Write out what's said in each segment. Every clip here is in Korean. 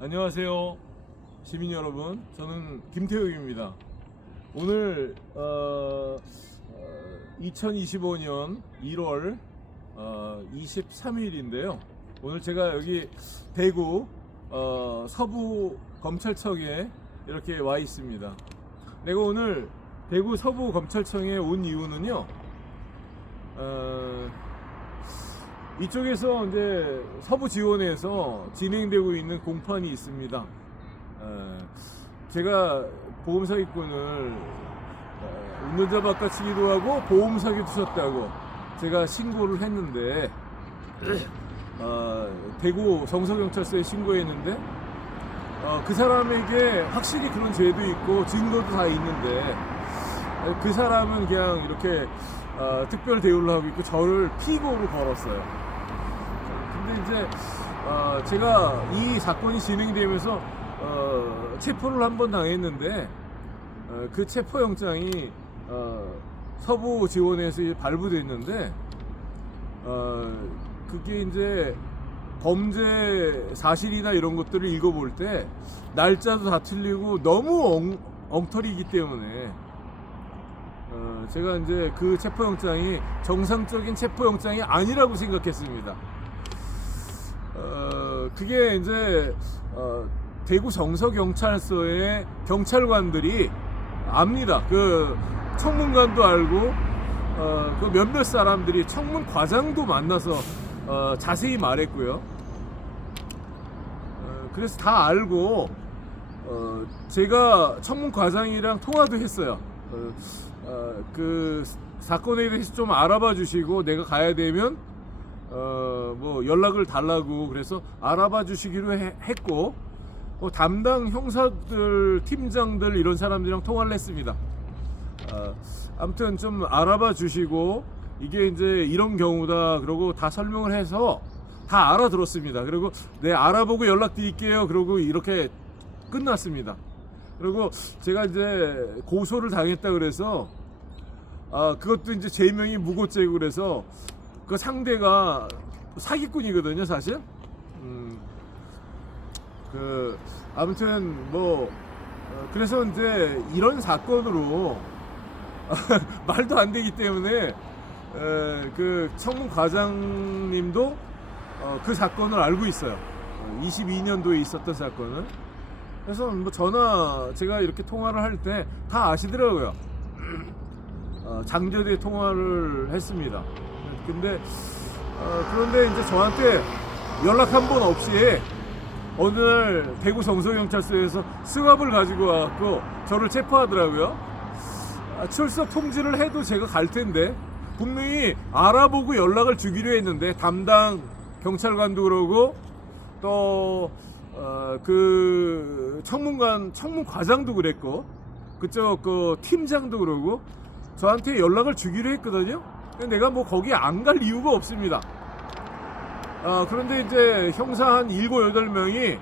안녕하세요 시민 여러분, 저는 김태욱입니다. 오늘 2025년 1월 23일인데요 오늘 제가 여기 대구 서부 검찰청에 이렇게 와 있습니다. 내가 오늘 대구 서부 검찰청에 온 이유는요, 이쪽에서 이제 서부 지원에서 진행되고 있는 공판이 있습니다. 제가 보험 사기꾼을 운전자 바꿔치기도 하고 보험 사기도 쳤다고 제가 신고를 했는데, 대구 정서경찰서에 신고했는데, 그 사람에게 확실히 그런 죄도 있고 증거도 다 있는데, 그 사람은 그냥 이렇게 특별 대우를 하고 있고 저를 피고로 걸었어요. 근데 이제 제가 이 사건이 진행되면서 체포를 한번 당했는데, 그 체포영장이 서부 지원에서 발부됐는데, 그게 이제 범죄 사실이나 이런 것들을 읽어볼 때 날짜도 다 틀리고 너무 엉터리이기 때문에 제가 이제 그 체포영장이 정상적인 체포영장이 아니라고 생각했습니다. 그게 이제 대구 정서경찰서의 경찰관들이 압니다. 그 청문관도 알고, 그 몇몇 사람들이 청문 과장도 만나서 자세히 말했고요. 그래서 다 알고, 제가 청문 과장이랑 통화도 했어요. 그 사건에 대해서 좀 알아봐 주시고 내가 가야 되면 뭐 연락을 달라고, 그래서 알아봐 주시기로 했고, 담당 형사들, 팀장들 이런 사람들이랑 통화를 했습니다. 아무튼 좀 알아봐 주시고 이게 이제 이런 경우다 그러고 다 설명을 해서 다 알아들었습니다. 그리고 네, 알아보고 연락드릴게요 그러고 이렇게 끝났습니다. 그리고 제가 이제 고소를 당했다 그래서 그것도 이제 제명이 무고죄고, 그래서 그 상대가 사기꾼이거든요 사실. 아무튼 뭐 그래서 이제 이런 사건으로 말도 안 되기 때문에 그 청문 과장님도 그 사건을 알고 있어요. 22년도에 있었던 사건을. 그래서 뭐 제가 이렇게 통화를 할 때 다 아시더라고요. 장저대 통화를 했습니다. 근데 그런데 이제 저한테 연락 한 번 없이 어느 날 대구 정서경찰서에서 승합을 가지고 와갖고 저를 체포하더라고요. 출석 통지를 해도 제가 갈 텐데, 분명히 알아보고 연락을 주기로 했는데, 담당 경찰관도 그러고 또 그 청문 과장도 그랬고, 그쪽 그 팀장도 그러고 저한테 연락을 주기로 했거든요. 근데 내가 뭐 거기 안 갈 이유가 없습니다. 그런데 이제 형사 한 7, 8명이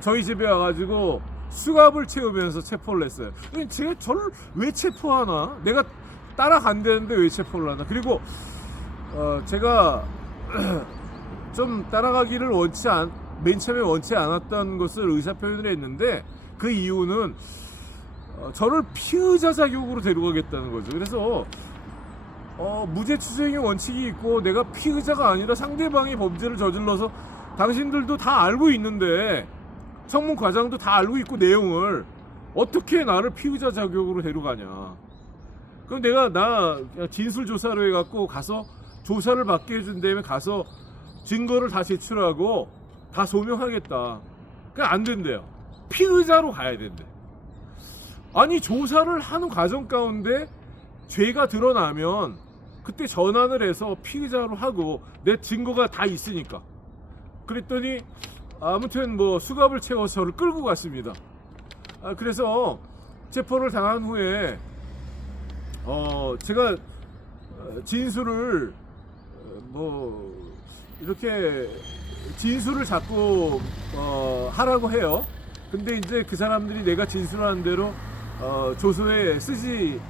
저희 집에 와가지고 수갑을 채우면서 체포를 했어요. 제가 저를 왜 체포하나? 내가 따라간다는데 왜 체포를 하나? 그리고 제가 좀 따라가기를 맨 처음에 원치 않았던 것을 의사표현을 했는데, 그 이유는 저를 피의자 자격으로 데려가겠다는 거죠. 그래서 무죄 추정의 원칙이 있고, 내가 피의자가 아니라 상대방이 범죄를 저질러서 당신들도 다 알고 있는데, 청문 과장도 다 알고 있고 내용을, 어떻게 나를 피의자 자격으로 데려가냐. 그럼 나 진술 조사를 해갖고 가서 조사를 받게 해준 다음에 가서 증거를 다 제출하고 다 소명하겠다. 그게 안 된대요. 피의자로 가야 된대. 아니, 조사를 하는 과정 가운데 죄가 드러나면 그때 전환을 해서 피의자로 하고, 내 증거가 다 있으니까. 그랬더니 아무튼 뭐 수갑을 채워서 저를 끌고 갔습니다. 그래서 체포를 당한 후에 제가 진술을 뭐 이렇게 진술을 자꾸 하라고 해요. 근데 이제 그 사람들이 내가 진술하는 대로 조서에 쓰지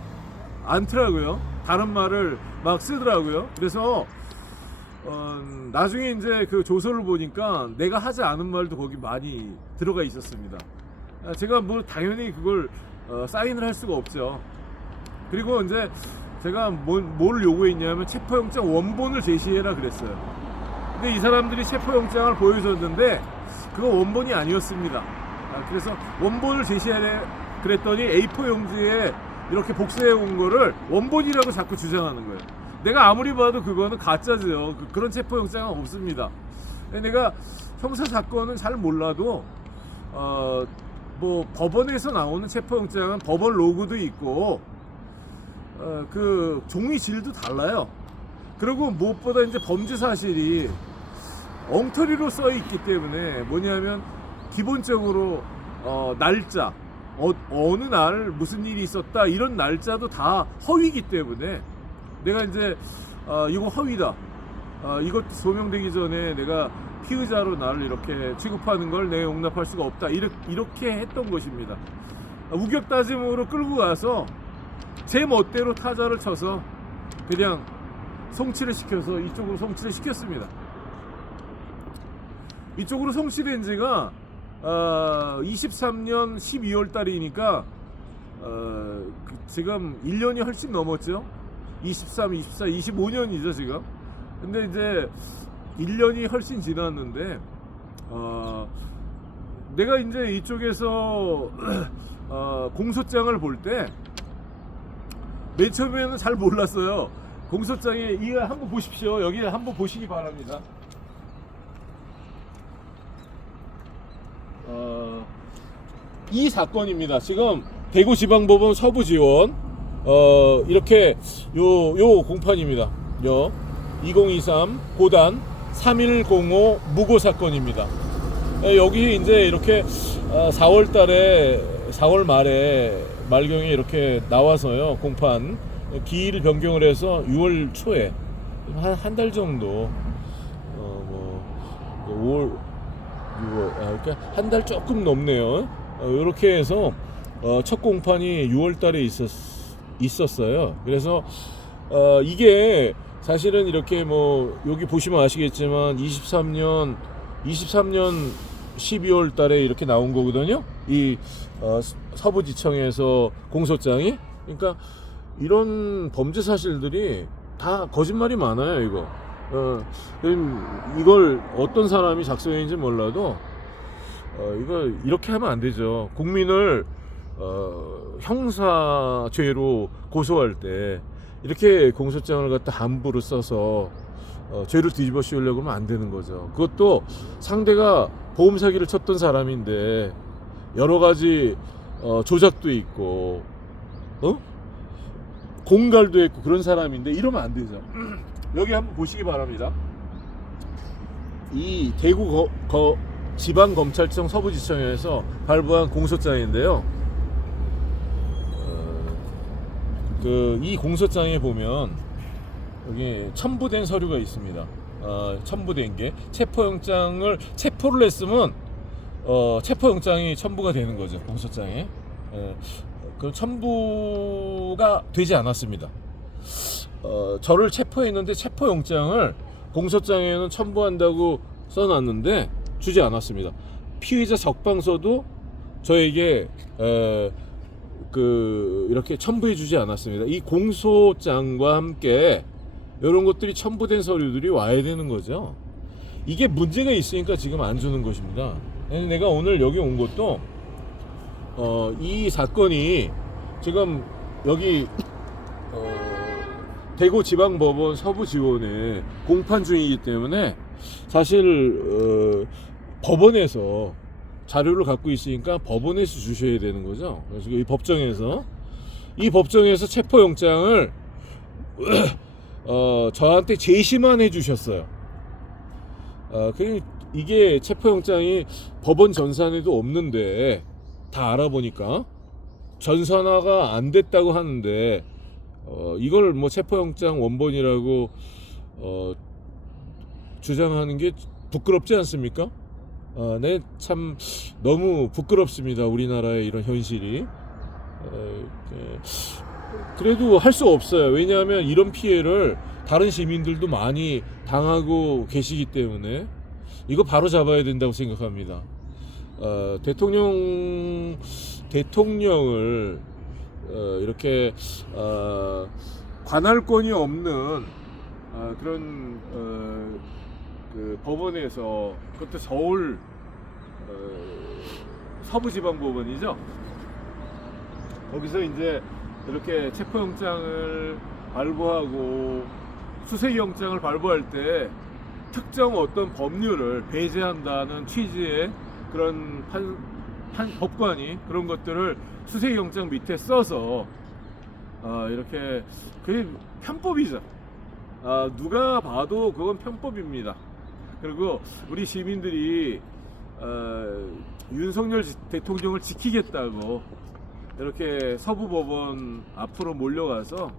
않더라고요. 다른 말을 막 쓰더라고요. 그래서 나중에 이제 그 조서를 보니까 내가 하지 않은 말도 거기 많이 들어가 있었습니다. 제가 뭐 당연히 그걸 사인을 할 수가 없죠. 그리고 이제 제가 뭘 요구했냐면 체포영장 원본을 제시해라 그랬어요. 근데 이 사람들이 체포영장을 보여줬는데 그거 원본이 아니었습니다. 그래서 원본을 제시하래 그랬더니 A4 용지에 이렇게 복사해 온 거를 원본이라고 자꾸 주장하는 거예요. 내가 아무리 봐도 그거는 가짜죠. 그런 체포영장은 없습니다. 내가 형사 사건은 잘 몰라도 뭐 법원에서 나오는 체포영장은 법원 로고도 있고 그 종이 질도 달라요. 그리고 무엇보다 이제 범죄 사실이 엉터리로 써 있기 때문에 뭐냐면 기본적으로 날짜 어느 날 무슨 일이 있었다 이런 날짜도 다 허위이기 때문에 내가 이제 이거 허위다. 이것 소명되기 전에 내가 피의자로 나를 이렇게 취급하는 걸 내가 용납할 수가 없다. 이렇게 했던 것입니다. 우격 따짐으로 끌고 가서 제 멋대로 타자를 쳐서 그냥 송치를 시켜서 이쪽으로 송치를 시켰습니다. 이쪽으로 송치된 지가 23년 12월 달이니까 지금 1년이 훨씬 넘었죠. 23, 24, 25년이죠 지금. 근데 이제 1년이 훨씬 지났는데 내가 이제 이쪽에서 공소장을 볼 때 맨 처음에는 잘 몰랐어요. 공소장에 이거 한번 보십시오. 여기 한번 보시기 바랍니다. 이 사건입니다. 지금 대구지방법원 서부지원 이렇게 요 공판입니다. 2023 고단 3105 무고 사건입니다. 여기 이제 이렇게 4월 달에 4월 말에 말경에 이렇게 나와서요. 공판 기일 변경을 해서 6월 초에 한 달 정도 뭐 5월 6월 그러니까 한 달 조금 넘네요. 이렇게 해서 첫 공판이 6월 달에 있었어요. 그래서 이게 사실은 이렇게 뭐 여기 보시면 아시겠지만 23년 12월 달에 이렇게 나온 거거든요. 이 서부지청에서 공소장이. 그러니까 이런 범죄 사실들이 다 거짓말이 많아요. 이거 이걸 어떤 사람이 작성했는지 몰라도 이거 이렇게 하면 안 되죠. 국민을 형사죄로 고소할 때 이렇게 공소장을 갖다 함부로 써서 죄를 뒤집어 씌우려고 하면 안 되는 거죠. 그것도 상대가 보험 사기를 쳤던 사람인데 여러 가지 조작도 있고 공갈도 있고 그런 사람인데 이러면 안 되죠. 여기 한번 보시기 바랍니다. 이 대구 지방검찰청 서부지청에서 발부한 공소장인데요. 이 공소장에 보면 여기 첨부된 서류가 있습니다. 첨부된 게 체포를 했으면 체포영장이 첨부가 되는 거죠. 공소장에. 그 첨부가 되지 않았습니다. 저를 체포했는데 체포영장을 공소장에는 첨부한다고 써놨는데 주지 않았습니다. 피의자 적방서도 저에게 이렇게 첨부해주지 않았습니다. 이 공소장과 함께 이런 것들이 첨부된 서류들이 와야 되는 거죠. 이게 문제가 있으니까 지금 안 주는 것입니다. 내가 오늘 여기 온 것도 이 사건이 지금 여기 대구지방법원 서부지원에 공판 중이기 때문에 사실 법원에서 자료를 갖고 있으니까 법원에서 주셔야 되는 거죠. 그래서 이 법정에서 체포영장을 저한테 제시만 해주셨어요. 이게 체포영장이 법원 전산에도 없는데 다 알아보니까 전산화가 안 됐다고 하는데 이걸 뭐 체포영장 원본이라고 주장하는 게 부끄럽지 않습니까? 네, 참 너무 부끄럽습니다. 우리나라의 이런 현실이. 그래도 할 수 없어요. 왜냐하면 이런 피해를 다른 시민들도 많이 당하고 계시기 때문에 이거 바로 잡아야 된다고 생각합니다. 대통령을 이렇게 관할권이 없는 그런 그 법원에서, 그것도 서울 서부지방법원이죠. 거기서 이제 이렇게 체포영장을 발부하고 수색영장을 발부할 때 특정 어떤 법률을 배제한다는 취지의 그런 법관이 그런 것들을 수색영장 밑에 써서 이렇게, 그게 편법이죠. 누가 봐도 그건 편법입니다. 그리고 우리 시민들이 윤석열 대통령을 지키겠다고 이렇게 서부법원 앞으로 몰려가서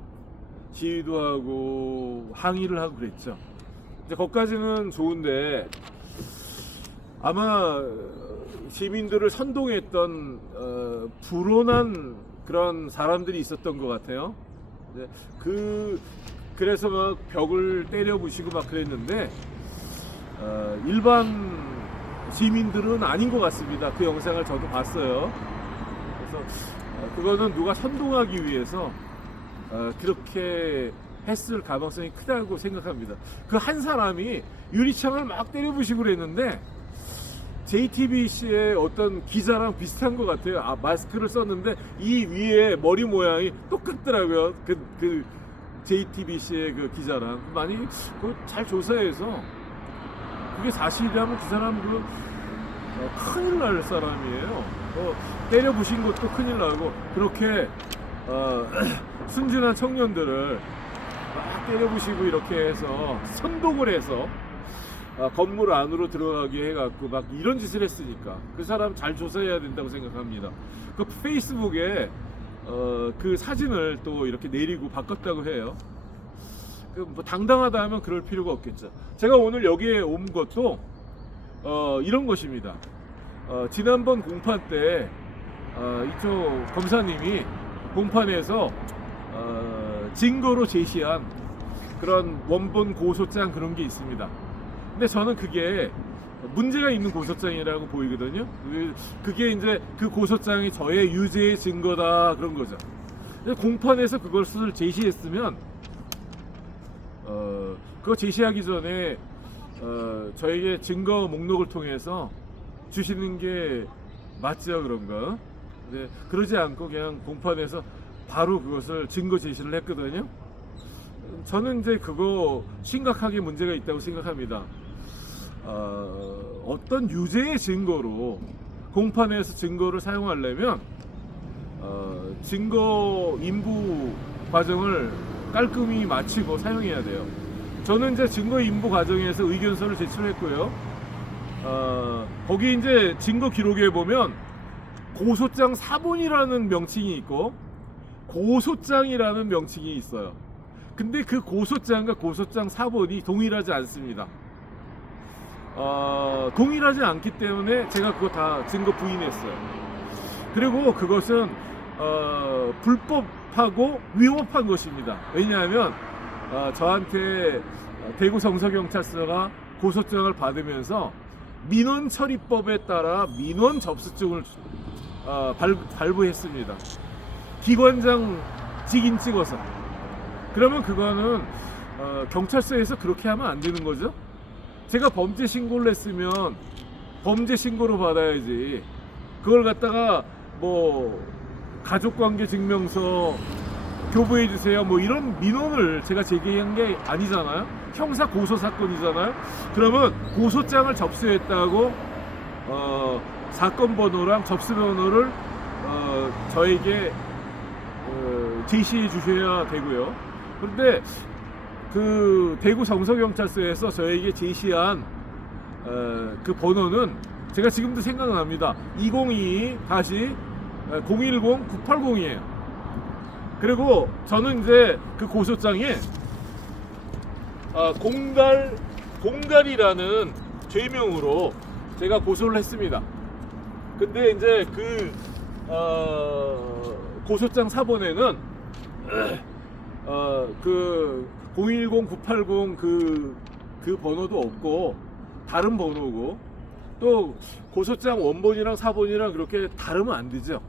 시위도 하고 항의를 하고 그랬죠. 이제 거기까지는 좋은데, 아마 시민들을 선동했던 불온한 그런 사람들이 있었던 것 같아요. 그래서 막 벽을 때려 부시고 막 그랬는데, 일반 시민들은 아닌 것 같습니다. 그 영상을 저도 봤어요. 그래서 그거는 누가 선동하기 위해서 그렇게 했을 가능성이 크다고 생각합니다. 그 한 사람이 유리창을 막 때려 부시고 그랬는데, JTBC의 어떤 기자랑 비슷한 것 같아요. 마스크를 썼는데 이 위에 머리 모양이 똑같더라고요. 그 JTBC의 그 기자랑. 많이 잘 조사해서 그게 사실이라면 그 사람 큰일 날 사람이에요. 때려 부신 것도 큰일 나고, 그렇게 순진한 청년들을 막 때려 부시고 이렇게 해서 선동을 해서 건물 안으로 들어가게 해갖고 막 이런 짓을 했으니까 그 사람 잘 조사해야 된다고 생각합니다. 그 페이스북에 그 사진을 또 이렇게 내리고 바꿨다고 해요. 뭐 당당하다 하면 그럴 필요가 없겠죠. 제가 오늘 여기에 온 것도 이런 것입니다. 지난번 공판 때 이쪽 검사님이 공판에서 증거로 제시한 그런 원본 고소장 그런 게 있습니다. 근데 저는 그게 문제가 있는 고소장이라고 보이거든요. 그게 이제 그 고소장이 저의 유죄의 증거다 그런 거죠. 공판에서 그것을 제시했으면 그거 제시하기 전에 저에게 증거 목록을 통해서 주시는 게 맞죠, 그런가? 근데 그러지 않고 그냥 공판에서 바로 그것을 증거 제시를 했거든요. 저는 이제 그거 심각하게 문제가 있다고 생각합니다. 어떤 유죄의 증거로 공판에서 증거를 사용하려면 증거 인부 과정을 깔끔히 마치고 사용해야 돼요. 저는 이제 증거 인부 과정에서 의견서를 제출했고요. 거기 이제 증거 기록에 보면 고소장 사본이라는 명칭이 있고 고소장이라는 명칭이 있어요. 근데 그 고소장과 고소장 사본이 동일하지 않습니다. 동일하지 않기 때문에 제가 그거 다 증거 부인했어요. 그리고 그것은 불법하고 위법한 것입니다. 왜냐하면 저한테 대구 정서경찰서가 고소장을 받으면서 민원처리법에 따라 민원 접수증을 발부했습니다. 기관장 직인 찍어서. 그러면 그거는 경찰서에서 그렇게 하면 안 되는 거죠. 제가 범죄 신고를 했으면 범죄 신고로 받아야지. 그걸 갖다가 뭐 가족관계 증명서 교부해 주세요 뭐 이런 민원을 제가 제기한 게 아니잖아요. 형사 고소 사건이잖아요. 그러면 고소장을 접수했다고 사건 번호랑 접수 번호를 저에게 제시해 주셔야 되고요. 그런데 그 대구 정서경찰서에서 저에게 제시한 그 번호는 제가 지금도 생각납니다. 202-010-980이에요. 그리고 저는 이제 그 고소장에 공갈이라는 죄명으로 제가 고소를 했습니다. 근데 이제 그 고소장 사본에는 그 010-980 그 번호도 없고 다른 번호고, 또 고소장 원본이랑 사본이랑 그렇게 다르면 안 되죠.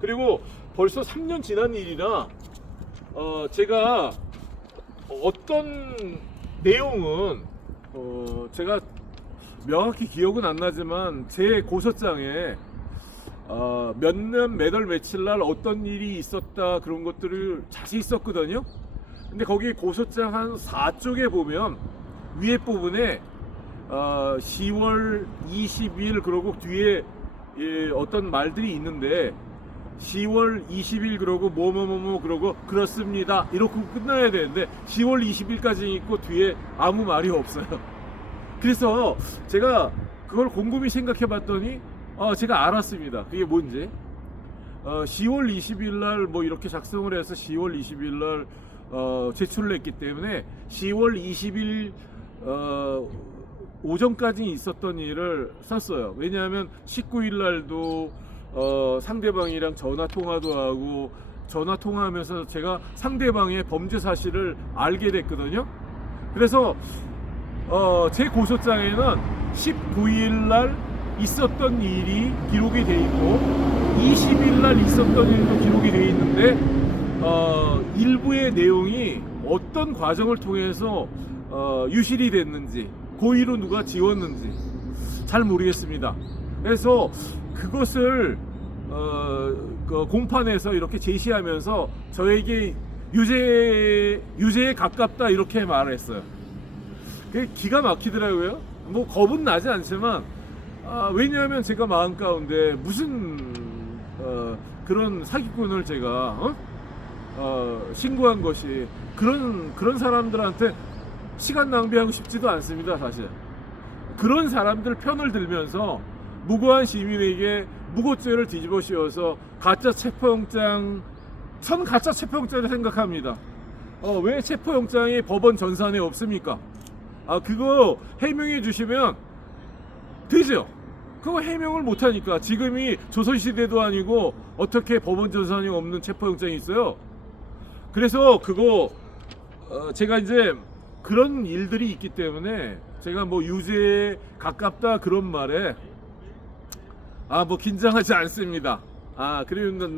그리고 벌써 3년 지난 일이라 제가 어떤 내용은 제가 명확히 기억은 안 나지만 제 고소장에 몇 년 몇 월 며칠 날 어떤 일이 있었다 그런 것들을 자세히 썼거든요. 근데 거기 고소장 한 4쪽에 보면 위에 부분에 10월 20일 그러고 뒤에 어떤 말들이 있는데 10월 20일 그러고 뭐뭐뭐뭐 그러고 그렇습니다 이렇게 끝나야 되는데 10월 20일까지 있고 뒤에 아무 말이 없어요. 그래서 제가 그걸 곰곰이 생각해 봤더니 제가 알았습니다. 그게 뭔지. 10월 20일 날 뭐 이렇게 작성을 해서 10월 20일 날 제출을 했기 때문에 10월 20일 오전까지 있었던 일을 썼어요. 왜냐하면 19일 날도 상대방이랑 전화 통화도 하고 전화 통화하면서 제가 상대방의 범죄 사실을 알게 됐거든요. 그래서 제 고소장에는 19일 날 있었던 일이 기록이 돼 있고 20일 날 있었던 일도 기록이 돼 있는데 일부의 내용이 어떤 과정을 통해서 유실이 됐는지 고의로 누가 지웠는지 잘 모르겠습니다. 그래서 그것을 공판에서 이렇게 제시하면서 저에게 유죄에 가깝다 이렇게 말했어요. 그게 기가 막히더라고요. 뭐 겁은 나지 않지만 왜냐하면 제가 마음 가운데 무슨 그런 사기꾼을 제가 신고한 것이 그런 사람들한테 시간 낭비하고 싶지도 않습니다. 사실 그런 사람들 편을 들면서 무고한 시민에게 무고죄를 뒤집어 씌워서 가짜 체포영장, 전 가짜 체포영장을 생각합니다. 왜 체포영장이 법원 전산에 없습니까? 그거 해명해 주시면 되죠. 그거 해명을 못하니까 지금이 조선시대도 아니고 어떻게 법원 전산이 없는 체포영장이 있어요. 그래서 그거 제가 이제 그런 일들이 있기 때문에 제가 뭐 유죄에 가깝다 그런 말에 뭐 긴장하지 않습니다. 그리고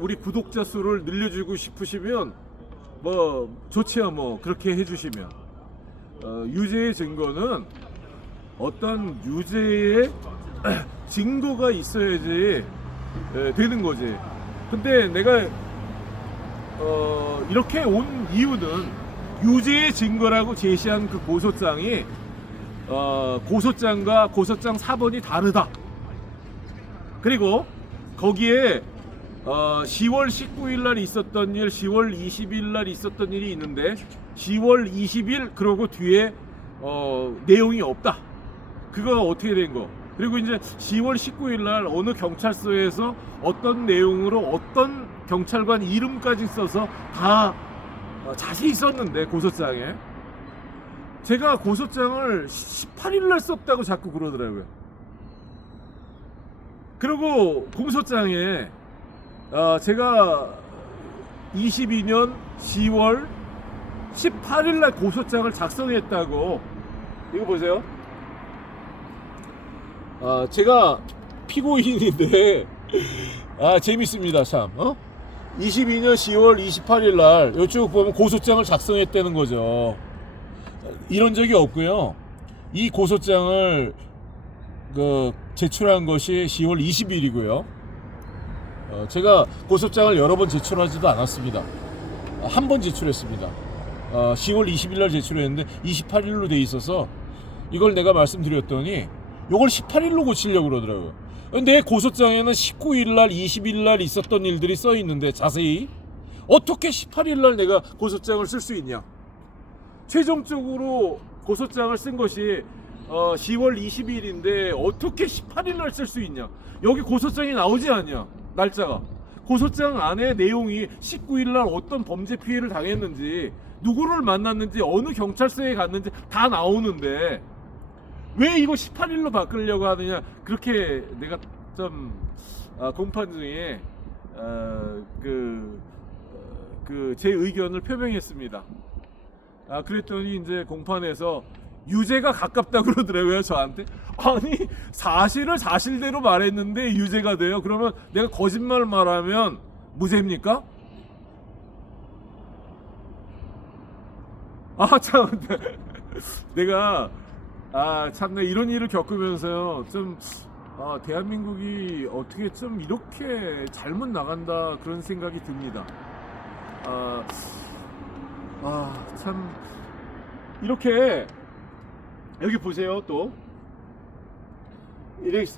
우리 구독자 수를 늘려주고 싶으시면 뭐 좋지요. 뭐 그렇게 해주시면 유죄의 증거는 어떤 유죄의 증거가 있어야지 되는 거지. 근데 내가 이렇게 온 이유는 유죄의 증거라고 제시한 그 고소장이 고소장과 고소장 사본이 다르다. 그리고 거기에 10월 19일 날 있었던 일, 10월 20일 날 있었던 일이 있는데 10월 20일 그러고 뒤에 내용이 없다. 그거 어떻게 된 거? 그리고 이제 10월 19일 날 어느 경찰서에서 어떤 내용으로 어떤 경찰관 이름까지 써서 다 자세히 썼는데 고소장에 제가 고소장을 18일 날 썼다고 자꾸 그러더라고요. 그리고 공소장에 제가 22년 10월 18일 날 고소장을 작성했다고. 이거 보세요. 제가 피고인인데 재밌습니다. 참 22년 10월 28일 날 이쪽 보면 고소장을 작성했다는 거죠. 이런 적이 없고요. 이 고소장을 제출한 것이 10월 20일이고요. 제가 고소장을 여러 번 제출하지도 않았습니다. 한 번 제출했습니다. 10월 20일 날 제출했는데 28일로 돼 있어서 이걸 내가 말씀드렸더니 이걸 18일로 고치려고 그러더라고요. 내 고소장에는 19일 날, 20일 날 있었던 일들이 써 있는데 자세히 어떻게 18일 날 내가 고소장을 쓸 수 있냐? 최종적으로 고소장을 쓴 것이 10월 20일인데 어떻게 18일 날 쓸 수 있냐? 여기 고소장이 나오지 않냐? 날짜가. 고소장 안에 내용이 19일 날 어떤 범죄 피해를 당했는지, 누구를 만났는지, 어느 경찰서에 갔는지 다 나오는데 왜 이거 18일로 바꾸려고 하느냐? 그렇게 내가 좀 공판 중에 그 제 의견을 표명했습니다. 그랬더니 이제 공판에서 유죄가 가깝다 그러더라고요, 저한테. 아니, 사실을 사실대로 말했는데 유죄가 돼요? 그러면 내가 거짓말 말하면 무죄입니까? 참, 내가 참내 이런 일을 겪으면서요, 좀 대한민국이 어떻게 좀 이렇게 잘못 나간다 그런 생각이 듭니다. 참 이렇게 여기 보세요. 또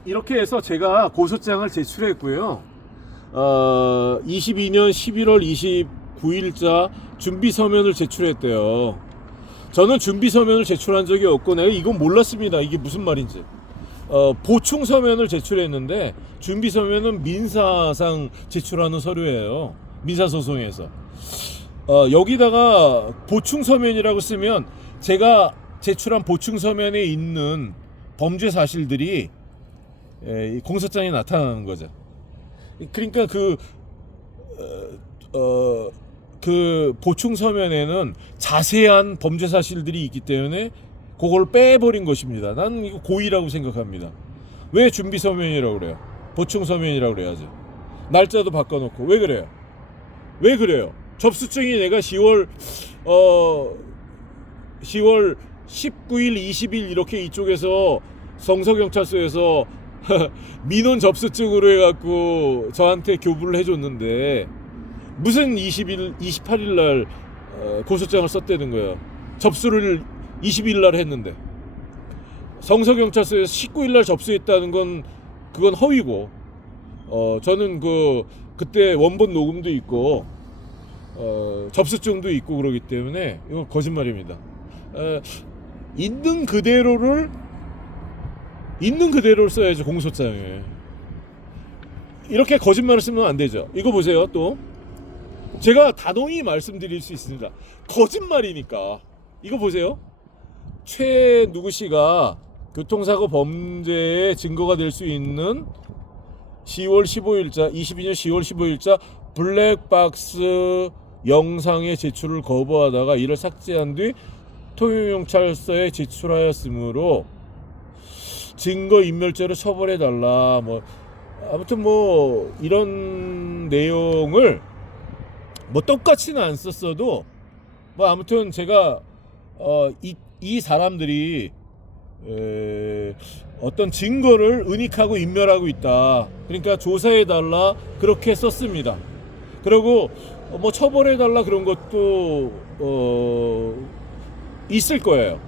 이렇게 해서 제가 고소장을 제출했고요. 22년 11월 29일자 준비 서면을 제출했대요. 저는 준비 서면을 제출한 적이 없고 내가 이건 몰랐습니다. 이게 무슨 말인지. 보충 서면을 제출했는데 준비 서면은 민사상 제출하는 서류예요. 민사소송에서. 여기다가 보충 서면이라고 쓰면 제가 제출한 보충 서면에 있는 범죄 사실들이 공소장에 나타나는 거죠. 그러니까 그 보충 서면에는 자세한 범죄 사실들이 있기 때문에 그걸 빼버린 것입니다. 나는 이거 고의라고 생각합니다. 왜 준비 서면이라고 그래요? 보충 서면이라고 그래야죠. 날짜도 바꿔놓고. 왜 그래요? 왜 그래요? 접수증이 내가 10월 19일, 20일 이렇게 이쪽에서 성서경찰서에서 민원 접수증으로 해갖고 저한테 교부를 해줬는데 무슨 28일 날 고소장을 썼다는 거예요. 접수를 20일 날 했는데 성서경찰서에서 19일 날 접수했다는 건 그건 허위고 저는 그때 원본 녹음도 있고 접수증도 있고 그러기 때문에 이건 거짓말입니다. 있는 그대로를 써야죠. 공소장에 이렇게 거짓말을 쓰면 안 되죠. 이거 보세요. 또 제가 단호히 말씀드릴 수 있습니다. 거짓말이니까. 이거 보세요. 최 누구씨가 교통사고 범죄의 증거가 될 수 있는 22년 10월 15일자 블랙박스 영상의 제출을 거부하다가 이를 삭제한 뒤 통영경찰서에 제출하였으므로 증거인멸죄로 처벌해달라. 아무튼 이런 내용을 똑같이는 안 썼어도 아무튼 제가 이 사람들이 어떤 증거를 은닉하고 인멸하고 있다. 그러니까 조사해달라 그렇게 썼습니다. 그리고 처벌해달라 그런 것도 있을 거예요.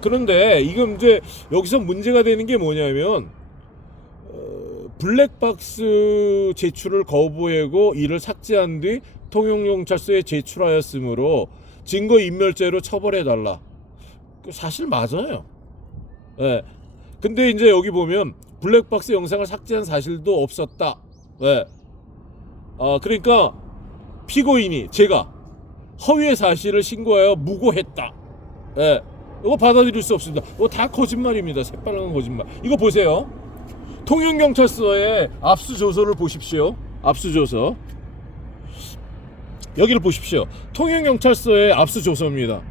그런데 이건 이제 여기서 문제가 되는 게 뭐냐면 블랙박스 제출을 거부하고 이를 삭제한 뒤 통영경찰서에 제출하였으므로 증거인멸죄로 처벌해달라. 사실 맞아요. 네. 근데 이제 여기 보면 블랙박스 영상을 삭제한 사실도 없었다. 네. 그러니까 피고인이 제가 허위의 사실을 신고하여 무고했다. 네. 이거 받아들일 수 없습니다. 이거 다 거짓말입니다. 새빨간 거짓말. 이거 보세요. 통영경찰서의 압수조서를 보십시오. 압수조서. 여기를 보십시오. 통영경찰서의 압수조서입니다.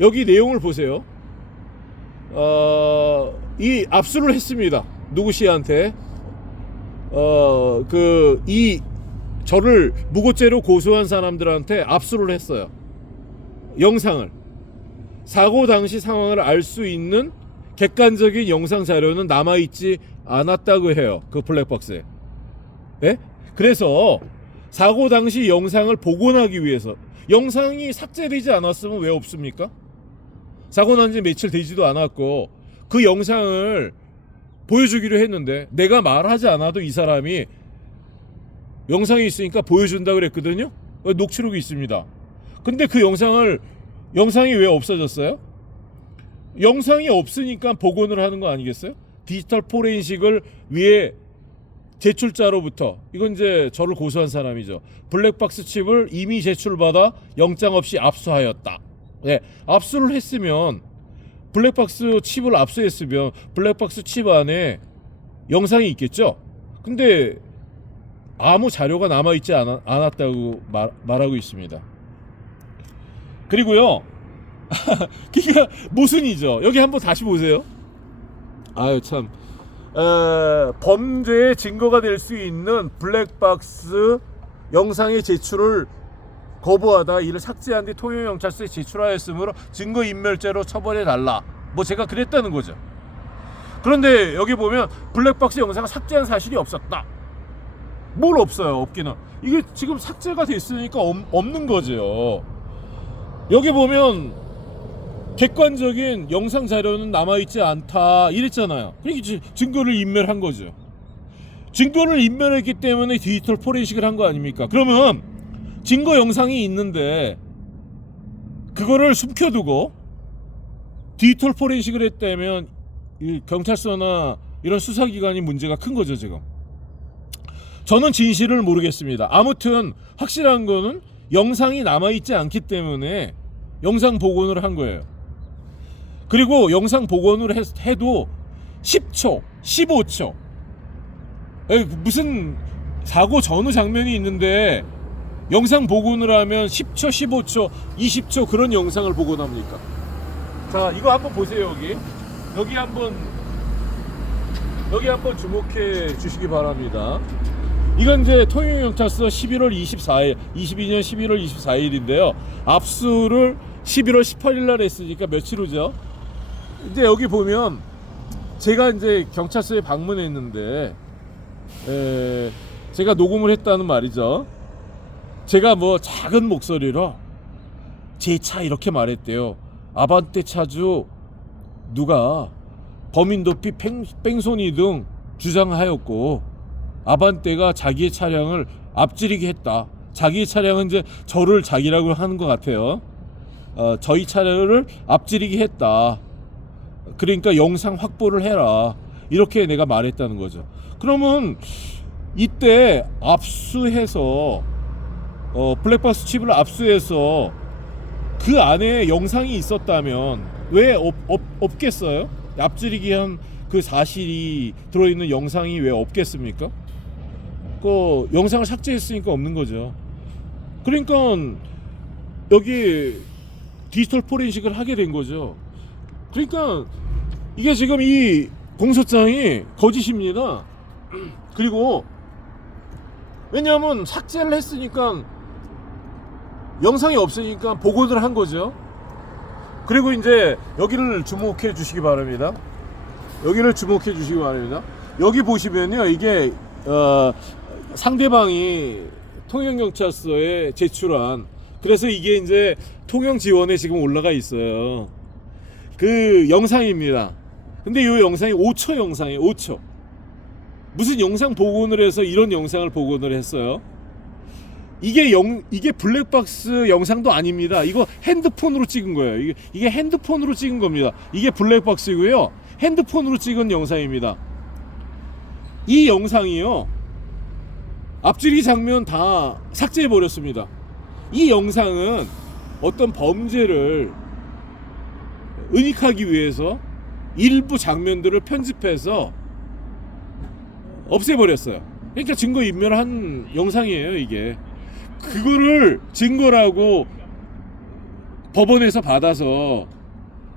여기 내용을 보세요. 이 압수를 했습니다. 누구씨한테 저를 무고죄로 고소한 사람들한테 압수를 했어요. 영상을. 사고 당시 상황을 알 수 있는 객관적인 영상 자료는 남아있지 않았다고 해요. 그 블랙박스에. 네? 그래서 사고 당시 영상을 복원하기 위해서 영상이 삭제되지 않았으면 왜 없습니까? 사고 난 지 며칠 되지도 않았고 그 영상을 보여주기로 했는데 내가 말하지 않아도 이 사람이 영상이 있으니까 보여준다 그랬거든요. 녹취록이 있습니다. 근데 그 영상이 왜 없어졌어요? 영상이 없으니까 복원을 하는 거 아니겠어요? 디지털 포렌식을 위해 제출자로부터, 이건 이제 저를 고소한 사람이죠, 블랙박스 칩을 이미 제출받아 영장 없이 압수하였다. 네, 압수를 했으면 블랙박스 칩을 압수했으면 블랙박스 칩 안에 영상이 있겠죠. 근데 아무 자료가 남아있지 않았다고 말하고 있습니다. 그리고요 그게 모순이죠. 여기 한번 다시 보세요. 아유 참, 범죄의 증거가 될 수 있는 블랙박스 영상의 제출을 거부하다 이를 삭제한 뒤 통영경찰서에 제출하였으므로 증거인멸죄로 처벌해달라, 뭐 제가 그랬다는 거죠. 그런데 여기 보면 블랙박스 영상을 삭제한 사실이 없었다. 뭘 없어요? 없기는. 이게 지금 삭제가 됐으니까 없는 거죠. 여기 보면 객관적인 영상 자료는 남아있지 않다 이랬잖아요. 그러니까 증거를 인멸한 거죠. 증거를 인멸했기 때문에 디지털 포렌식을 한 거 아닙니까? 그러면 증거 영상이 있는데 그거를 숨겨두고 디지털 포렌식을 했다면 이 경찰서나 이런 수사기관이 문제가 큰 거죠. 지금 저는 진실을 모르겠습니다. 아무튼 확실한 거는 영상이 남아있지 않기 때문에 영상 복원을 한 거예요. 그리고 영상 복원을 해도 10초, 15초, 무슨 사고 전후 장면이 있는데 영상 복원을 하면 10초, 15초, 20초 그런 영상을 복원합니까? 자, 이거 한번 보세요. 여기 한번 주목해 주시기 바랍니다. 이건 이제 통영경찰서 11월 24일, 22년 11월 24일인데요. 압수를 11월 18일 날 했으니까 며칠 후죠. 이제 여기 보면 제가 이제 경찰서에 방문했는데 제가 녹음을 했다는 말이죠. 제가 뭐 작은 목소리로 제 차 이렇게 말했대요. 아반떼 차주 누가 범인 도피 뺑소니 등 주장하였고 아반떼가 자기의 차량을 앞지르게 했다. 자기의 차량은 이제 저를 자기라고 하는 것 같아요. 저희 차량을 앞지르게 했다. 그러니까 영상 확보를 해라. 이렇게 내가 말했다는 거죠. 그러면 이때 압수해서 블랙박스 칩을 압수해서 그 안에 영상이 있었다면 왜 없겠어요? 앞지르기 한 그 사실이 들어있는 영상이 왜 없겠습니까? 그 영상을 삭제했으니까 없는 거죠. 그러니까 여기 디지털 포렌식을 하게 된 거죠. 그러니까 이게 지금 이 공소장이 거짓입니다. 그리고 왜냐하면 삭제를 했으니까 영상이 없으니까 복원을 한 거죠. 그리고 이제 여기를 주목해 주시기 바랍니다. 여기 보시면요, 이게 상대방이 통영경찰서에 제출한, 그래서 이게 이제 통영지원에 지금 올라가 있어요. 그 영상입니다. 근데 이 영상이 5초 영상이에요. 5초. 무슨 영상 복원을 해서 이런 영상을 복원을 했어요? 이게 블랙박스 영상도 아닙니다. 이거 핸드폰으로 찍은 거예요. 이게 핸드폰으로 찍은 겁니다. 이게 블랙박스고요. 핸드폰으로 찍은 영상입니다. 이 영상이요, 앞지르기 장면 다 삭제해 버렸습니다. 이 영상은 어떤 범죄를 은닉하기 위해서 일부 장면들을 편집해서 없애버렸어요. 그러니까 증거 인멸한 영상이에요. 이게 그거를 증거라고 법원에서 받아서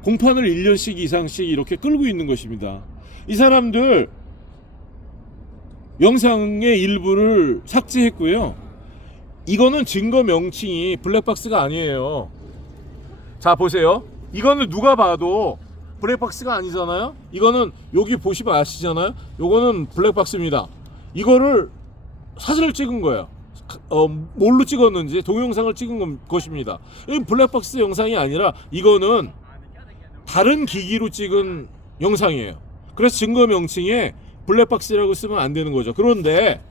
공판을 1년씩 이상씩 이렇게 끌고 있는 것입니다. 이 사람들 영상의 일부를 삭제했고요. 이거는 증거 명칭이 블랙박스가 아니에요. 자, 보세요. 이거는 누가 봐도 블랙박스가 아니잖아요. 이거는 여기 보시면 아시잖아요. 이거는 블랙박스입니다. 이거를 사진을 찍은 거예요. 뭘로 찍었는지 동영상을 찍은 것입니다. 이 블랙박스 영상이 아니라 이거는 다른 기기로 찍은 영상이에요. 그래서 증거 명칭에 블랙박스라고 쓰면 안 되는 거죠. 그런데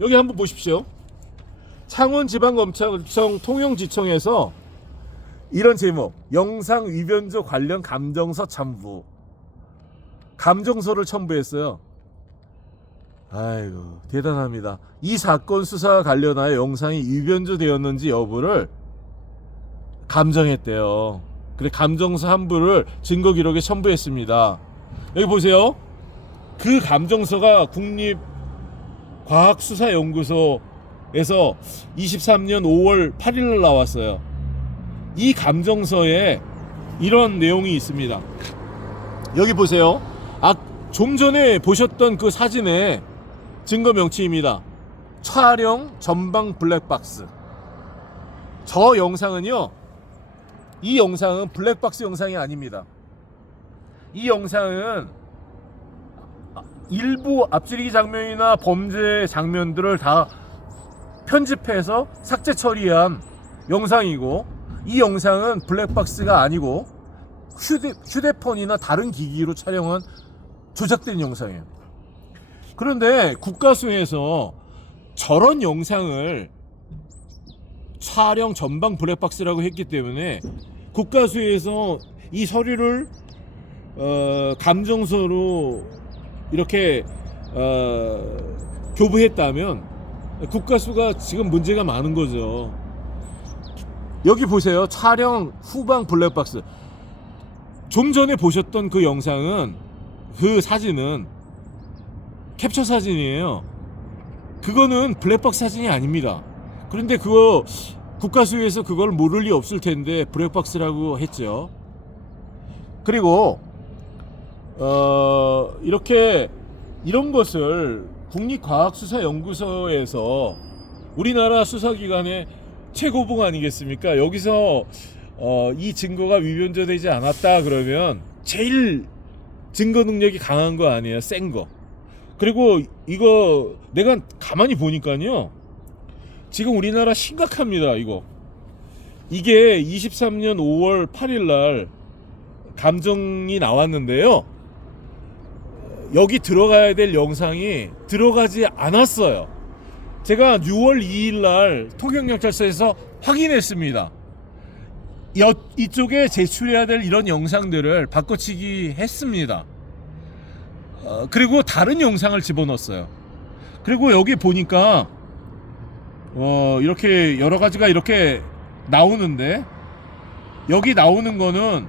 여기 한번 보십시오. 창원지방검찰청 통영지청에서 이런 제목, 영상 위변조 관련 감정서 첨부, 감정서를 첨부했어요. 아이고, 대단합니다. 이 사건 수사와 관련하여 영상이 위변조 되었는지 여부를 감정했대요. 그래, 감정서 한 부를 증거 기록에 첨부했습니다. 여기 보세요. 그 감정서가 과학수사연구소에서 23년 5월 8일 나왔어요. 이 감정서에 이런 내용이 있습니다. 여기 보세요. 좀 전에 보셨던 그 사진의 증거 명치입니다. 촬영 전방 블랙박스. 저 영상은요, 이 영상은 블랙박스 영상이 아닙니다. 이 영상은 일부 앞지르기 장면이나 범죄 장면들을 다 편집해서 삭제 처리한 영상이고, 이 영상은 블랙박스가 아니고 휴대폰이나 다른 기기로 촬영한 조작된 영상이에요. 그런데 국가수에서 저런 영상을 촬영 전방 블랙박스라고 했기 때문에 국가수에서 이 서류를 감정서로 이렇게 교부했다면 국가수가 지금 문제가 많은 거죠. 여기 보세요. 촬영 후방 블랙박스. 좀 전에 보셨던 그 영상은, 그 사진은 캡처 사진이에요. 그거는 블랙박스 사진이 아닙니다. 그런데 그거 국가수에서 그걸 모를 리 없을 텐데 블랙박스라고 했죠. 그리고 이렇게 이런 것을 국립과학수사연구소에서 우리나라 수사기관의 최고봉 아니겠습니까? 여기서 이 증거가 위변조되지 않았다 그러면 제일 증거 능력이 강한 거 아니에요? 센 거. 그리고 이거 내가 가만히 보니까요, 지금 우리나라 심각합니다. 이게 23년 5월 8일 날 감정이 나왔는데요, 여기 들어가야 될 영상이 들어가지 않았어요. 제가 6월 2일 날 통영경찰서에서 확인했습니다. 이쪽에 제출해야 될 이런 영상들을 바꿔치기 했습니다. 그리고 다른 영상을 집어넣었어요. 그리고 여기 보니까 이렇게 여러 가지가 이렇게 나오는데, 여기 나오는 거는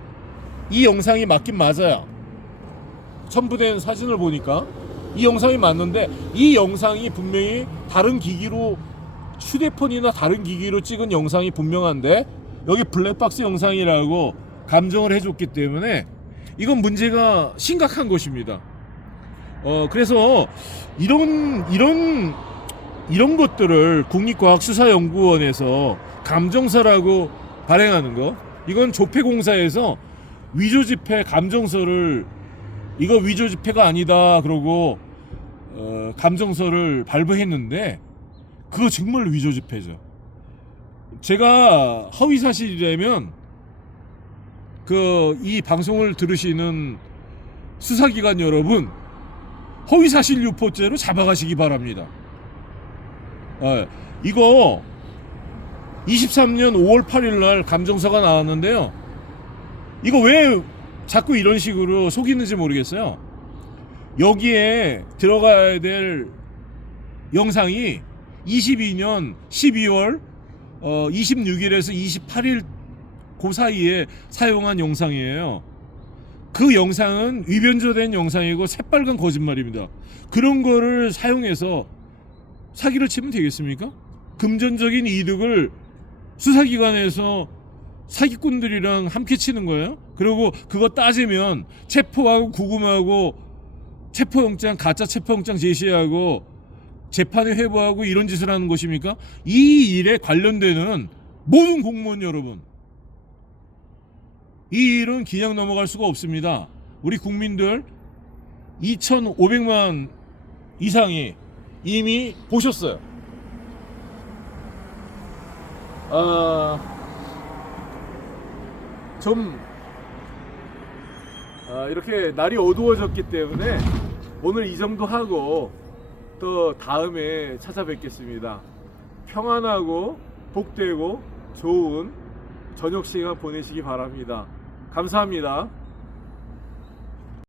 이 영상이 맞긴 맞아요. 첨부된 사진을 보니까 이 영상이 맞는데, 이 영상이 분명히 다른 기기로, 휴대폰이나 다른 기기로 찍은 영상이 분명한데 여기 블랙박스 영상이라고 감정을 해줬기 때문에 이건 문제가 심각한 것입니다. 그래서 이런 것들을 국립과학수사연구원에서 감정서라고 발행하는 거, 이건 조폐공사에서 위조지폐 감정서를, 이거 위조지폐가 아니다 그러고 감정서를 발부했는데 그거 정말 위조지폐죠. 제가 허위사실이라면 이 방송을 들으시는 수사기관 여러분, 허위사실 유포죄로 잡아가시기 바랍니다. 이거 23년 5월 8일 날 감정서가 나왔는데요, 이거 왜 자꾸 이런 식으로 속이는지 모르겠어요. 여기에 들어가야 될 영상이 22년 12월 26일에서 28일 그 사이에 사용한 영상이에요. 그 영상은 위변조된 영상이고 새빨간 거짓말입니다. 그런 거를 사용해서 사기를 치면 되겠습니까? 금전적인 이득을 수사기관에서 사기꾼들이랑 함께 치는 거예요. 그리고 그거 따지면 체포하고 구금하고 체포영장, 가짜 체포영장 제시하고 재판에 회부하고 이런 짓을 하는 것입니까? 이 일에 관련되는 모든 공무원 여러분, 이 일은 그냥 넘어갈 수가 없습니다. 우리 국민들 2,500만 이상이 이미 보셨어요. 이렇게 날이 어두워졌기 때문에 오늘 이 정도 하고 또 다음에 찾아뵙겠습니다. 평안하고 복되고 좋은 저녁 시간 보내시기 바랍니다. 감사합니다.